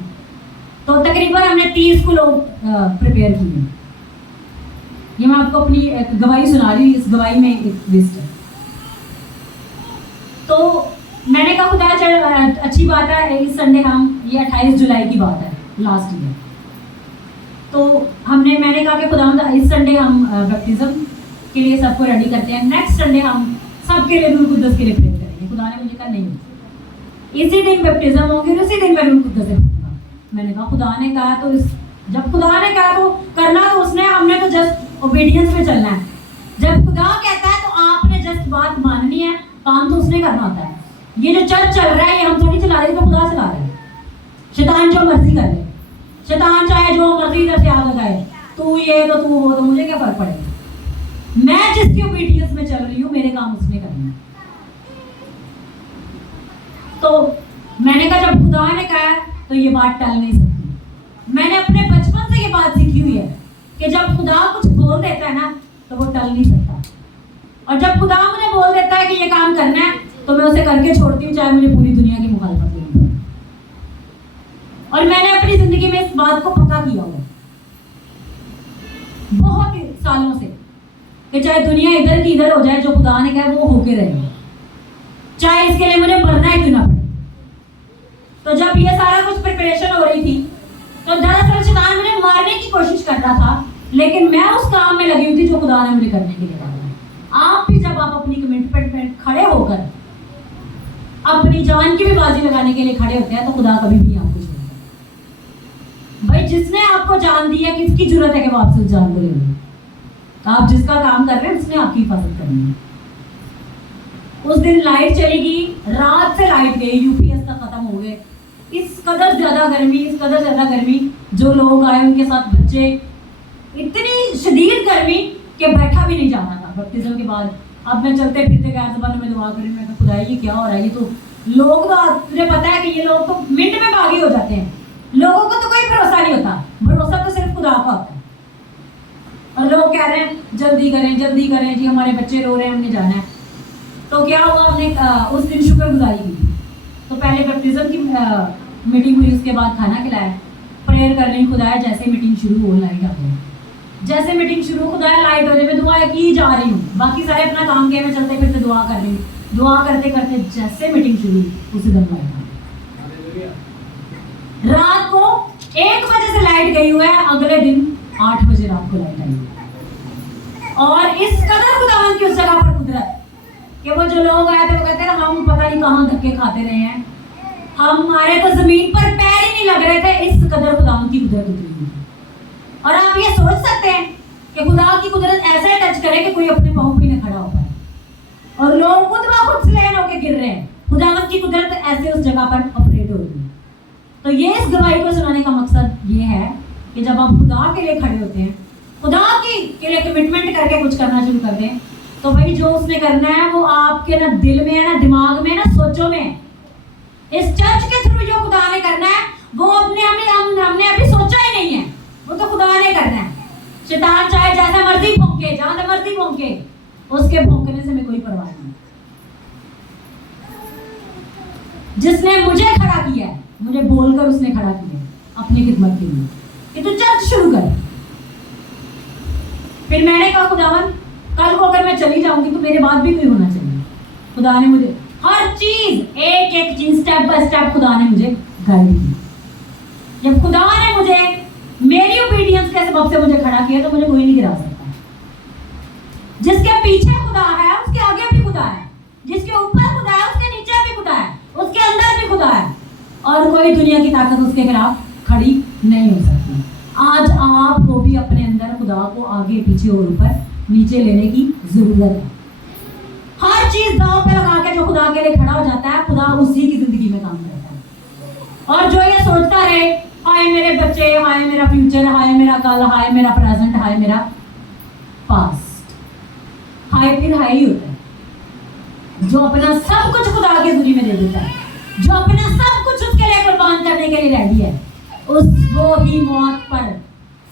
तो तकरीबन हमने 30 को लोग प्रिपेयर किए। ये मैं आपको अपनी एक गवाही सुना रही हूँ, इस गवाही में एक लिस्ट है। तो मैंने कहा खुदा चल अच्छी बात है, इस संडे हम, ये 28 जुलाई की बात है लास्ट ईयर। तो मैंने कहा कि खुदा इस संडे हम बैप्टिज्म के लिए सबको रेडी करते हैं, नेक्स्ट संडे हम सबके लिए रूह कुद्दस के लिए प्रेयर करेंगे। खुदा ने मुझे कहा नहीं, इसी दिन बैप्टिज्म होगी और उसी दिन मैं रूह कुद्दस से भरूंगा। मैंने कहा खुदा ने कहा तो जब खुदा ने कहा तो करना तो उसने, हमने तो जस्ट ओबीडियंस में चलना है। जब खुदा कहता है तो आपने जस्ट बात माननी है, काम तो उसने करना होता है। ये जो चर्च चल रहा है ये हम थोड़ी चला रहे, तो खुदा चला रहे हैं। शैतान जो मर्जी कर ले, शैतान चाहे जो मर्जी इधर से आग लगाए, तू ये तो तू वो, तो मुझे क्या फर्क पड़ेगा। मैं जिसकी ओबीडियंस में चल रही हूँ, मेरे काम उसने करना है। तो मैंने कहा जब खुदा ने कहा तो ये बात टल नहीं सकती। मैंने अपने बचपन से ये बात सीखी हुई है कि जब खुदा कुछ बोल देता है ना तो वो टल नहीं सकता, और जब खुदा मुझे बोल देता है कि ये काम करना है तो मैं उसे करके छोड़ती हूँ, चाहे मुझे पूरी दुनिया की मुखालफत करनी पड़े। और मैंने अपनी जिंदगी में इस बात को पक्का किया हुआ बहुत सालों से कि चाहे दुनिया इधर की इधर हो जाए, जो खुदा ने कहा वो होके रहेगा, चाहे इसके लिए मुझे मरना ही क्यों ना पड़े। तो जब ये सारा कुछ प्रिपरेशन हो रही थी तो दरअसल शैतान मुझे मारने की कोशिश कर रहा था, लेकिन मैं उस काम में लगी हुई थी जो खुदा ने मुझे करने के लिए कहा। आप भी जब आप अपनी कमिटमेंट में खड़े होकर अपनी जान की भी बाजी लगाने के लिए खड़े होते हैं तो खुदा कभी भी आपको छोड़ता। भाई जिसने आपको जान दी है, किसकी जरूरत है कि वो आपसे जान को ले ले। आप जिसका काम कर रहे हैं उसने आपकी हिफाजत करनी है। उस दिन लाइट चलेगी, रात से लाइट गई, यूपीएस तक खत्म हो गए। इस कदर ज्यादा गर्मी, जो लोग आए उनके साथ बच्चे, इतनी शदीद गर्मी कि बैठा भी नहीं जा रहा था बपतिस्म के बाद। अब मैं चलते फिरते गैर ज़बान में दुआ करी, मैं कहा खुदा ये क्या हो रहा है, ये तो लोग तो तुझे पता है कि ये लोग तो मिनट में बागी हो जाते हैं, लोगों को तो कोई भरोसा नहीं होता, भरोसा तो सिर्फ खुदा का होता है। और लोग कह रहे हैं जल्दी करें जी, हमारे बच्चे रो रहे हैं, हमने जाना है। तो क्या हुआ, हमने उस दिन शुक्रगुजारी की थी। तो पहले बपतिस्म की मीटिंग हुई, उसके बाद खाना खिलाया, प्रेयर कर रही, खुदा जैसे मीटिंग शुरू हो लाइट आ गई, जैसे मीटिंग शुरू खुदा लाइट हो रही, मैं दुआ की जा रही हूँ, बाकी सारे अपना काम किया, मैं चलते फिरते दुआ कर रही हूँ, दुआ करते करते जैसे मीटिंग शुरू उसी दिन लाइट आ गई। रात को 1 बजे से लाइट गई हुआ है, अगले दिन 8 बजे रात को लाइट आई। और इस कदर खुदावन की उस जगह पर कुदरत कि वो जो लोग आए थे वो कहते हैं हम पता नहीं कहाँ धक्के खाते रहे हैं, हमारे तो जमीन पर पैर ही नहीं लग रहे थे, इस कदर खुदावन की कुदरत उतरी हुई। और आप ये सोच सकते हैं कि खुदा की कुदरत ऐसे टच करे कि कोई अपने पाँव पे न खड़ा हो पाए, और लोग खुद ब खुद स्लेन होकर गिर रहे हैं, खुदावन की कुदरत ऐसे उस जगह पर ऑपरेट हो रही है। तो ये इस गवाही को सुनाने का मकसद ये है कि जब आप खुदा के लिए खड़े होते हैं, खुदा की के लिए कमिटमेंट करके कुछ करना शुरू कर दें, तो भाई जो उसने करना है वो आपके ना दिल में है, ना दिमाग में, ना सोचों में। इस चर्च के थ्रू जो खुदा ने करना है वो हमने अभी सोचा ही नहीं है, वो तो खुदा ने करना है। शैतान चाहे जैसा मर्जी भौंके, जहां मर्जी भौंके, उसके भौंकने से हमें कोई परवाह नहीं। जिसने मुझे खड़ा किया है, मुझे बोलकर उसने खड़ा किया है अपनी खिदमत के लिए कि तू चर्च शुरू कर। फिर मैंने कहा खुदावन कल को अगर मैं चली जाऊंगी तो मेरे बाद भी कोई होना चाहिए। खुदा ने मुझे हर चीज एक चीज स्टेप बाय स्टेप खुदा ने मुझे गाइड की। जब खुदा ने मुझे मेरी ओबीडियंस के सबब से मुझे खड़ा किया तो मुझे कोई नहीं गिरा सकता। जिसके पीछे खुदा है उसके आगे भी खुदा है, जिसके ऊपर खुदा है उसके नीचे भी खुदा है, उसके अंदर भी खुदा है, और कोई दुनिया की ताकत उसके खिलाफ खड़ी नहीं हो सकती। आज आपको भी अपने अंदर खुदा को आगे पीछे और ऊपर नीचे लेने की जरूरत है। हर चीज दांव पे लगा के जो खुदा के लिए खड़ा हो जाता है, खुदा उसी की जिंदगी में काम करता है। और जो ये सोचता रहे हाय मेरे बच्चे, हाय मेरा फ्यूचर, हाय मेरा कल, हाय मेरा प्रेजेंट, हाय मेरा पास्ट, हाय फिर हाय ही होता है। जो अपना सब कुछ खुदा के जिंदगी में दे देता है, जो अपना सब कुछ उसके लिए कुर्बान करने के लिए रेडी है, उस वो ही मौत पर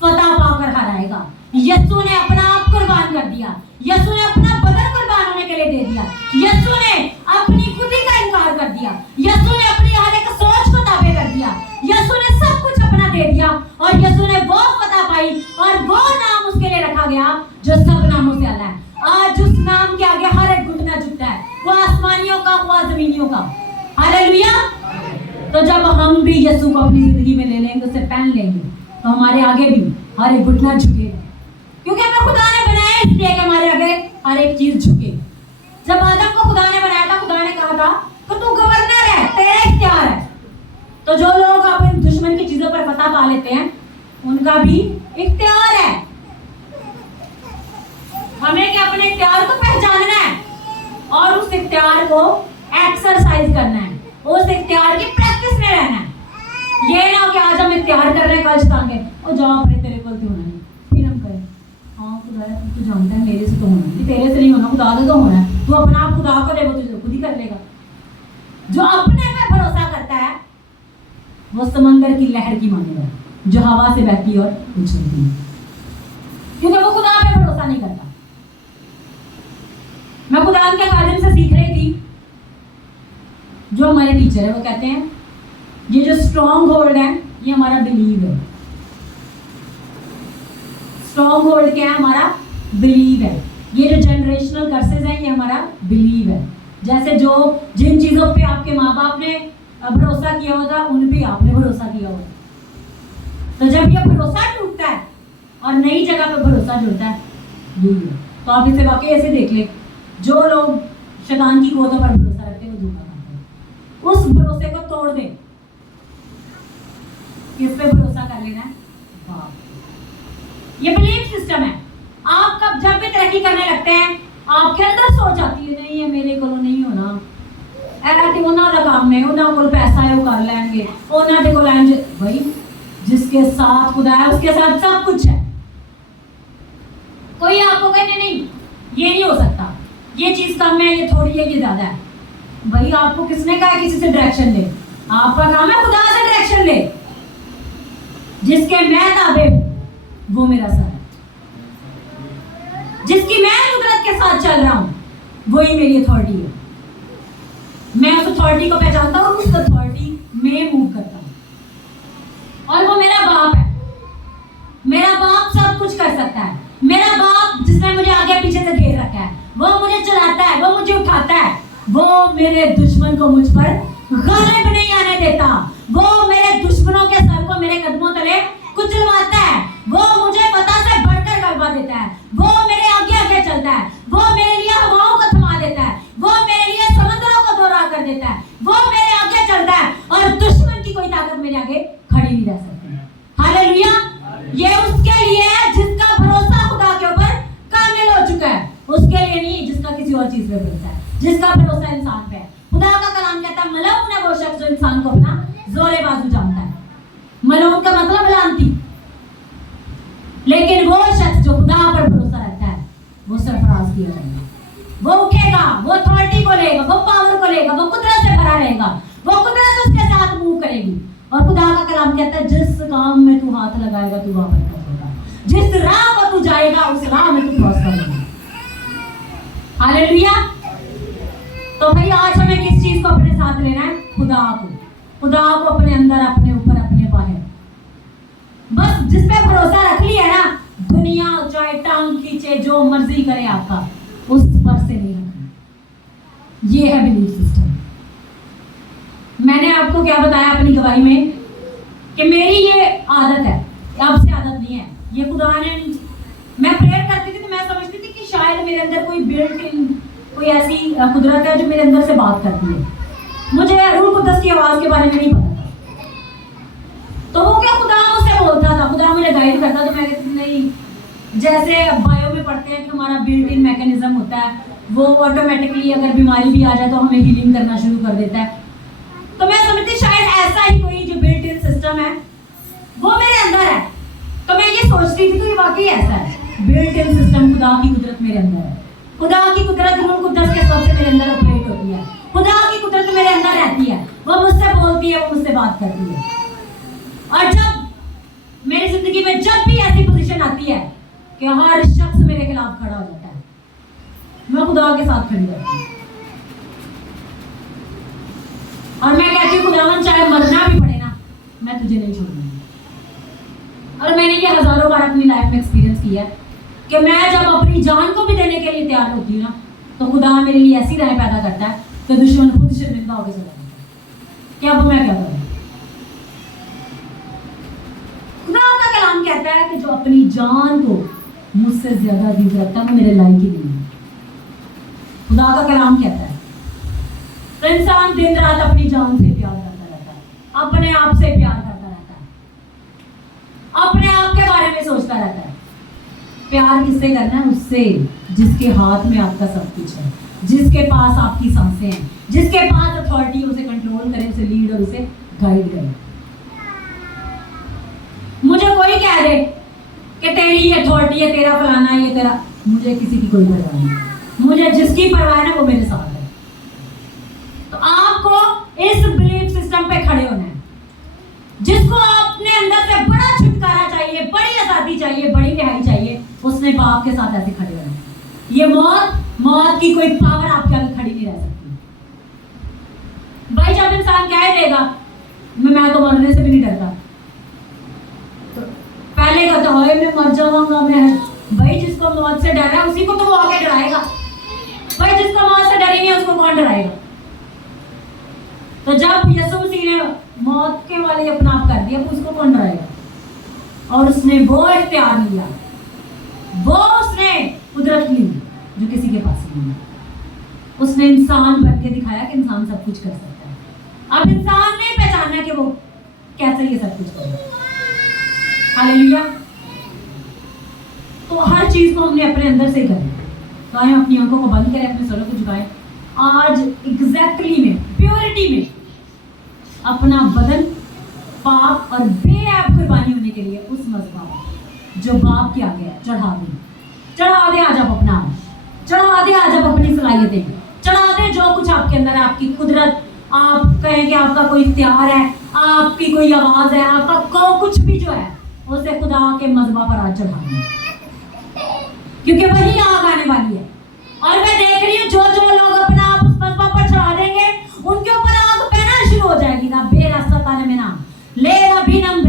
फतह पाकर हराएगा। यीशु ने अपना आप कुर्बान कर दिया, यीशु ने अपना बदन कुर्बान होने के लिए दे दिया, यीशु ने अपनी खुदी का इनकार कर दिया, यीशु ने अपनी हर एक सोच को ताबे कर दिया, यीशु ने सब कुछ अपना दे दिया, और यीशु ने वो फतह पाई, और वो नाम उसके लिए रखा गया जो सब नामों से अलग है। आज उस नाम के आगे हर एक घुटना झुकता है, वो आसमानियों का, वो जमीनियों का। हालेलुया। तो जब हम भी यीशु को अपनी जिंदगी में ले लेंगे, उसे पहन लेंगे, तो हमारे आगे भी हर एक घुटना झुकेगा, क्योंकि हमें खुदा ने बनाया इसलिए कि हमारे आगे हर एक चीज झुके। जब आदम को खुदा ने बनाया था, खुदा ने कहा था कि तू गवर्नर है, तेरा इख्तियार है। तो जो लोग अपने दुश्मन की चीजों पर फतह पा लेते हैं, उनका भी इख्तियार है। हमें क्या अपने इख्तियार को पहचानना है और उस इख्तियार को एक्सरसाइज करना है, उस इख्तियार की प्रैक्टिस में रहना है। ये ना कि आज हम इख्तियार कर रहे हैं, कल शैतान और जहाँ पर तेरे को होना नहीं, फिर हम कहें हाँ खुदा तू जानता है मेरे से तो होना नहीं, तेरे से नहीं होना, खुदा से तो होना है। तू अपना आप खुदा को दे, वो तुझे खुद ही कर लेगा। जो अपने पे भरोसा करता है वो समंदर की लहर की मानेगा जो हवा से बहती और उछलती है, क्योंकि वो खुदा पे भरोसा नहीं करता। मैं खुदा के खादिम से सीख रही थी, जो हमारे टीचर है, वो कहते हैं ये जो स्ट्रॉन्ग होल्ड है ये हमारा बिलीव है। स्ट्रॉन्ग होल्ड क्या है? हमारा बिलीव है। ये जो जनरेशनल कर्सेज हैं ये हमारा बिलीव है। जैसे जो जिन चीजों पे आपके माँ बाप ने भरोसा किया हुआ था, उन पे आपने भरोसा किया हुआ। तो जब ये भरोसा टूटता है और नई जगह पे भरोसा जुड़ता है, यही है। तो आप इसे वाकई ऐसे देख ले, जो लोग शैतान की कुव्वतों पर भरोसा रखते हैं वो धोखा खाते हैं। उस भरोसे को तोड़ दे, किस पे भरोसा कर लेना है? ये बिलीफ सिस्टम है। आप कब जब भी तरक्की करने लगते हैं, आपके अंदर सोच आती है नहीं है मेरे को नहीं होना, ऐसा कि उन्होंने का काम है, उन्होंने को पैसा है वो कर लेंगे, उन्होंने को लेंगे। भाई जिसके साथ खुदा है उसके साथ सब कुछ है। बोलोगे नहीं नहीं ये नहीं हो सकता, ये चीज कम है, ये थोड़ी है, ये ज्यादा है। भाई आपको किसने कहा किसी से डायरेक्शन ले? आपका काम है खुदा से डायरेक्शन ले। जिसके मैं ताबे हूं वो मेरा सर है, जिसकी मैं कुदरत के साथ चल रहा हूं वही मेरी अथॉरिटी है। मैं उस अथॉरिटी को पहचानता हूँ, उस अथॉरिटी में मूव करता हूं। और वो मेरा बाप है। मेरा बाप सब कुछ कर सकता है। मेरा बाप जिसने मुझे आगे पीछे से घेर रखा है, वो मुझे चलाता है, वो मुझे उठाता है, वो मेरे दुश्मन को मुझ पर गालिब नहीं आने देता, वो मेरे दुश्मनों के सर को मेरे कदमों तले कुचलवाता है, वो मुझे पता से बढ़कर गलबा देता है, वो मेरे आगे आगे चलता है, वो मेरे लिए हवाओं को थमा देता है, वो मेरे लिए समुद्रों को दोहरा कर देता है, वो मेरे आगे चलता है और दुश्मन की कोई ताकत मेरे आगे खड़ी नहीं रह सकती। हालेलुया। ये उसके लिए है जिसका भरोसा खुदा के ऊपर कामिल हो चुका है, उसके लिए नहीं जिसका किसी और चीज पे भरोसा है, जिसका भरोसा इंसान पे है। खुदा का कलाम कहता है मलऊन है वो शख्स जो इंसान को अपना जोरे बाजू जानता है। मलऊन का मतलब लानती। लेकिन वो शख्स जो खुदा पर भरोसा रखता है वो सरफराज किया जाएगा, वो उठेगा, वो अथॉरिटी को लेगा, वो पावर को लेगा, वो कुदरत से भरा रहेगा, वो कुदरत उसके साथ मूव करेगी। और खुदा का कलाम कहता है जिस काम में तू हाथ लगाएगा तू वहां पर पहुंचेगा, जिस राह पर तू जाएगा उस राह में तू क्रॉस करेगा। हालेलुया। तो भाई आज हमें किस चीज को अपने साथ लेना है? खुदा को। खुदा को अपने अंदर, अपने ऊपर, अपने बाहर। बस जिस पे भरोसा रख लिया ना, दुनिया चाहे टांग खींचे, जो मर्जी करे आपका, उस पर से नहीं रखना। ये है बिलीफ सिस्टम। मैंने आपको क्या बताया अपनी गवाही में कि मेरी ये आदत है, अब से आदत नहीं है, ये खुदा ने, मैं प्रेयर करती थी तो मैं समझती थी कि शायद मेरे अंदर कोई बिल्ट इन कोई ऐसी कुदरत है जो मेरे अंदर से बात करती है। मुझे रूह कुद्दस की आवाज के बारे में नहीं पता था। तो वो क्या खुदा मुझसे बोलता था, खुदा मुझे गाइड करता, तो मैं कहती नहीं, जैसे बायो में पढ़ते हैं कि हमारा बिल्ट इन मैकेनिज्म होता है, वो ऑटोमेटिकली अगर बीमारी भी आ जाए तो हमें हीलिंग करना शुरू कर देता है। तो मैं समझती शायद ऐसा ही कोई जो बिल्ट इन सिस्टम है वो मेरे अंदर है। तो मैं ये सोचती थी तो ये वाकई ऐसा है, बिल्ट इन सिस्टम, खुदा की कुदरत मेरे अंदर है। खुदा की कुदरत रूह कुद्दस के सबसे मेरे अंदर ऑपरेट होती है। खुदा की कुदरत मेरे अंदर रहती है, वो मुझसे बोलती है, वो मुझसे बात करती है। और जब मेरी जिंदगी में जब भी ऐसी पोजीशन आती है कि हर शख्स मेरे खिलाफ खड़ा हो जाता है, मैं खुदा के साथ खड़ी रहती हूँ और मैं कहती हूँ खुदावन चाहे मरना भी पड़े ना, मैं तुझे नहीं छोड़ूंगी। और मैंने ये हजारों बार अपनी लाइफ में एक्सपीरियंस किया है कि मैं जब अपनी जान को भी देने के लिए तैयार होती हूँ ना, तो खुदा मेरे लिए ऐसी राह पैदा करता है कि दुश्मन खुद शर्मिंदा होकर चला जाता है कि अब मैं क्या करूँ। खुदा का कलाम कहता है कि जो अपनी जान को मुझसे ज्यादा अजीज रखता है वो मेरे लायक ही नहीं है। खुदा का कलाम कहता है तो इंसान दिन रात अपनी जान से प्यार करता रहता है, अपने आप से प्यार करता रहता है, अपने आप के बारे में सोचता रहता है। प्यार किससे करना है? उससे जिसके हाथ में आपका सब कुछ है, जिसके पास आपकी सांसें हैं, जिसके पास अथॉरिटी उसे कंट्रोल करे, उसे लीड और उसे गाइड करे। मुझे कोई कह दे कि तेरी ये अथॉरिटी है, तेरा फलाना है, ये तेरा, मुझे किसी की कोई परवाह नहीं। मुझे जिसकी परवाह है ना वो मेरे साथ है। तो आपको इस बिलीफ सिस्टम पे खड़े होना है, जिसको अपने अंदर से बड़ा छुटकारा चाहिए, बड़ी आजादी चाहिए, बड़ी रिहाई चाहिए, उसने बाप के साथ ऐसे खड़े होना है। ये मौत की कोई पावर आपके आगे खड़ी नहीं रह सकती। भाई जब इंसान कह देगा मैं तो मरने से भी नहीं डरता, तो पहले कहता है मैं मर जाऊंगा मैं, भाई जिसको मौत से डर है उसी को तो वो आके डराएगा। भाई जिसको मौत से डर ही नहीं है उसको कौन डराएगा? तो जब यीशु मसीह ने मौत के वाले अपना आप कर दिया तो उसको कौन डराएगा? और उसने वो इख्तियार लिया, वो उसने कुदरत ली जो किसी के पास नहीं है। उसने इंसान बन के दिखाया कि इंसान सब कुछ कर सकता है। अब इंसान ने पहचाना कि वो कैसे ये सब कुछ करे। हालेलुया। तो हर चीज को हमने अपने अंदर से करना है। तो आए अपनी आंखों को बंद करें, अपने सरों को झुकाएं। आज एग्जैक्टली में, प्योरिटी में अपना बदन पाप और बेऐब कुर्बानी होने के लिए उस मज़बा जो बाप के आगे है चढ़ा दे आज आप देते हैं, चढ़ा दें जो कुछ आपके अंदर है, आपकी कुदरत, आप कहें कि आपका कोई इख्तियार है, आपकी कोई आवाज है, आपका कुछ भी जो है उसे खुदा के मजबा पर आज चढ़ाना, क्योंकि वही आग आने वाली है। और मैं देख रही हूँ जो लोग अपना आप उस मजबा पर चढ़ा देंगे उनके ऊपर आग पैना शुरू हो जाएगी ना, बेरास्ता में ना ले रबीनम